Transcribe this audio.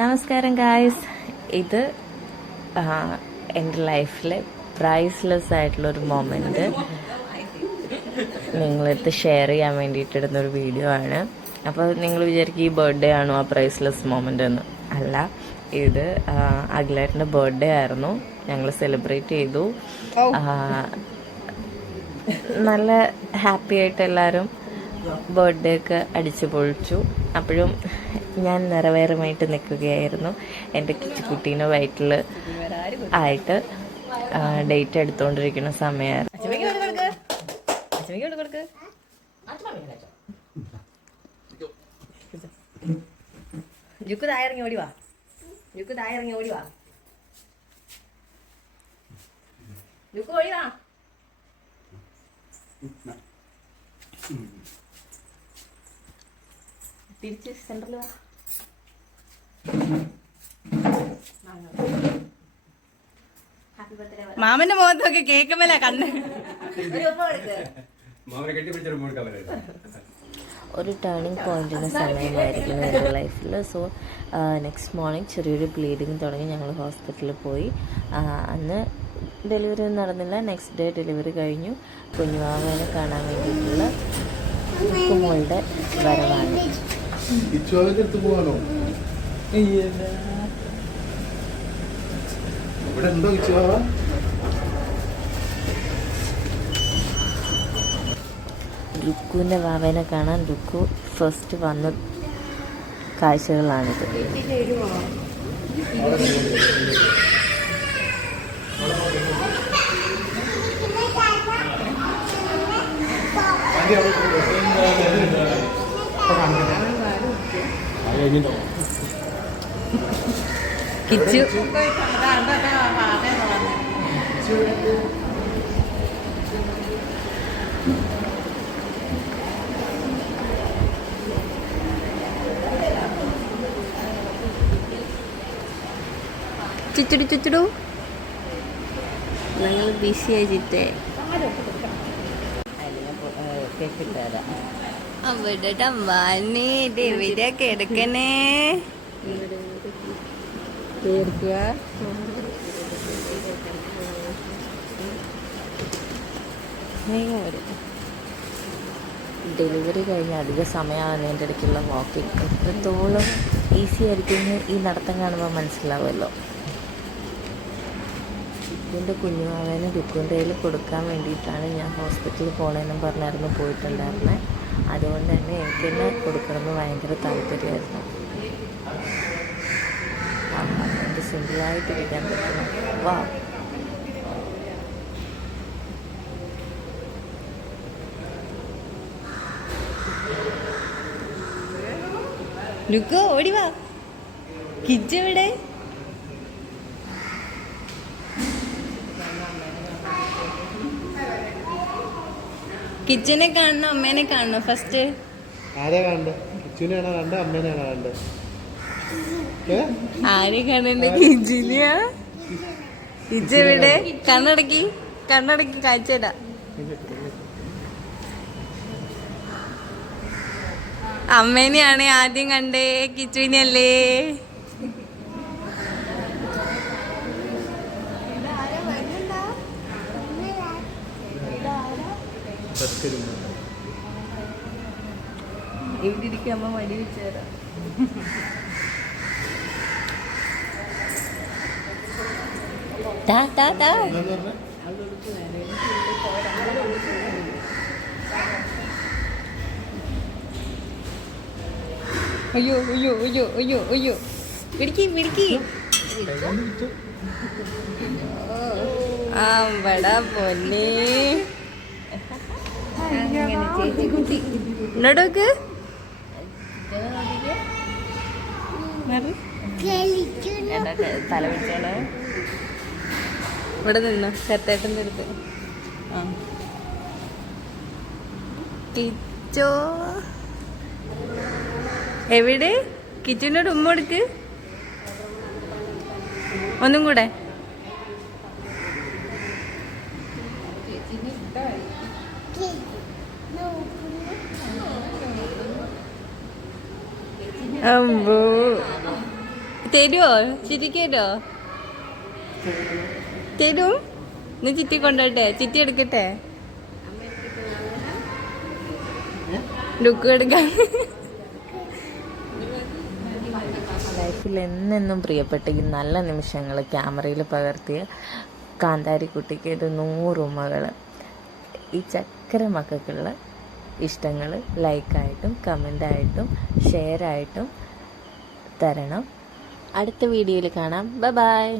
നമസ്കാരം ഗായ്സ്, ഇത് എൻ്റെ ലൈഫിലെ പ്രൈസ്ലെസ് ആയിട്ടുള്ളൊരു മൊമെൻറ്റ് നിങ്ങളടുത്ത് ഷെയർ ചെയ്യാൻ വേണ്ടിയിട്ടിടുന്നൊരു വീഡിയോ ആണ്. അപ്പോൾ നിങ്ങൾ വിചാരിക്കും ഈ ബർത്ത്ഡേ ആണോ ആ പ്രൈസ്ലെസ് മൊമെൻ്റ് എന്ന്? അല്ല, ഇത് അഖിലേട്ടൻ്റെ ബർത്ത്ഡേ ആയിരുന്നു. ഞങ്ങൾ സെലിബ്രേറ്റ് ചെയ്തു. നല്ല ഹാപ്പി ആയിട്ട് എല്ലാവരും ബർത്ത്ഡേ ഒക്കെ അടിച്ചു പൊളിച്ചു. അപ്പോഴും ഞാൻ നിറവേറുമായിട്ട് നിൽക്കുകയായിരുന്നു. എൻ്റെ കിച്ചുകുട്ടീനെ വയറ്റിൽ ആയിട്ട് ഡേറ്റ് എടുത്തുകൊണ്ടിരിക്കുന്ന സമയമായിരുന്നു. ജുക്ക് താഴെ ഇറങ്ങി ഓടിവാ. ജുക്ക് ഓടിവാ. തിരിച്ച് സെന്ററിൽ വാ. മാമന്റെ മുഖത്തൊക്കെ കേക്കുമല്ല കണ്ണ്. ഒരു ടേണിംഗ് പോയിന്റിന് സമയമായിരിക്കുന്നു എൻ്റെ ലൈഫിൽ. സോ നെക്സ്റ്റ് മോർണിംഗ് ചെറിയൊരു ബ്ലീഡിങ് തുടങ്ങി. ഞങ്ങൾ ഹോസ്പിറ്റലിൽ പോയി. അന്ന് ഡെലിവറി ഒന്നും നടന്നില്ല. നെക്സ്റ്റ് ഡേ ഡെലിവറി കഴിഞ്ഞു. കുഞ്ഞുമാമനെ കാണാൻ വേണ്ടിയിട്ടുള്ള കുമോളുടെ വരവാണ്. ലുക്കുവിൻ്റെ വാവേനെ കാണാൻ ലുക്കു ഫസ്റ്റ് വന്ന കാഴ്ചകളാണിത്. കിച്ചു ചുറ്റുടു ഞങ്ങൾ ബിസി ആയിട്ടേ അവിടെ അമ്മാനെ എവിടെയാ കിടക്കണേ? ഡെലിവറി കഴിഞ്ഞ് അധിക സമയമാകുന്നതിൻ്റെ ഇടയ്ക്കുള്ള വാക്കിംഗ് എത്രത്തോളം ഈസി ആയിരിക്കും ഈ നടത്തം കാണുമ്പോൾ മനസ്സിലാവുമല്ലോ. ലുക്കുവിൻ്റെ കുഞ്ഞുമാവേനെ ലുക്കുവിൻ്റെ കയ്യിൽ കൊടുക്കാൻ വേണ്ടിയിട്ടാണ് ഞാൻ ഹോസ്പിറ്റലിൽ പോകണമെന്നും പറഞ്ഞായിരുന്നു പോയിട്ടുണ്ടായിരുന്നത്. അതുകൊണ്ട് തന്നെ എനിക്ക് തന്നെ കൊടുക്കണമെന്ന് ഭയങ്കര താല്പര്യമായിരുന്നു. എനിക്ക് സിമ്പിളായിട്ടിരിക്കാൻ പറ്റണം. വാ, ലുക്കോ ഓടിവാ. കിച്ചു എവിടെ? കിച്ചനെ കാണണോ അമ്മേനെ കാണണോ ഫസ്റ്റ്? ആരെ കാണണ്ടേ? കിച്ചുനെയാണോ കണ്ടേ അമ്മേനെയാണോ കണ്ടേ? ആരെ കാണണ്ടേ? കിച്ചുനെയാ? കിച്ചു എവിടെ? കണ്ണടക്കി കാഴ്ചയിടാ. അമ്മേനെയാണേ ആദ്യം കണ്ടേ, കിച്ചുവിനെയല്ലേ? ഇവിടെ ഇരിക്കും, അമ്മ മടി വെച്ചേരാ. അയ്യോ അയ്യോ അയ്യോ അയ്യോ അയ്യോ, പിടിക്ക് ആ ബടാ പൊന്നേ. എന്നോടൊക്കെ തല പിടിച്ചാണ്. ഇവിടെ നിന്നോ കത്തേട്ടൻ്റെ അടുത്ത്. ആ കിച്ചോ എവിടെ? കിച്ചുവിനോട് ഉമ്മ കൊടുക്ക്. ഒന്നും കൂടെ അമ്പോ തരുമോ ചിരിക്കോ തരും ഇന്ന് ചിറ്റി കൊണ്ടോട്ടെ ചിറ്റി എടുക്കട്ടെ ലുക്ക് എടുക്കാൻ ലൈഫിൽ എന്നെന്നും പ്രിയപ്പെട്ട ഈ നല്ല നിമിഷങ്ങൾ ക്യാമറയിൽ പകർത്തിയ കാന്താരിക്കുട്ടിക്ക് ഒരു 100 ഉമ്മകൾ. ഈ ചക്കര മക്കൾക്കുള്ള ഇഷ്ടങ്ങൾ ലൈക്കായിട്ടും കമൻ്റായിട്ടും ഷെയറായിട്ടും തരണം. അടുത്ത വീഡിയോയിൽ കാണാം. ബൈ.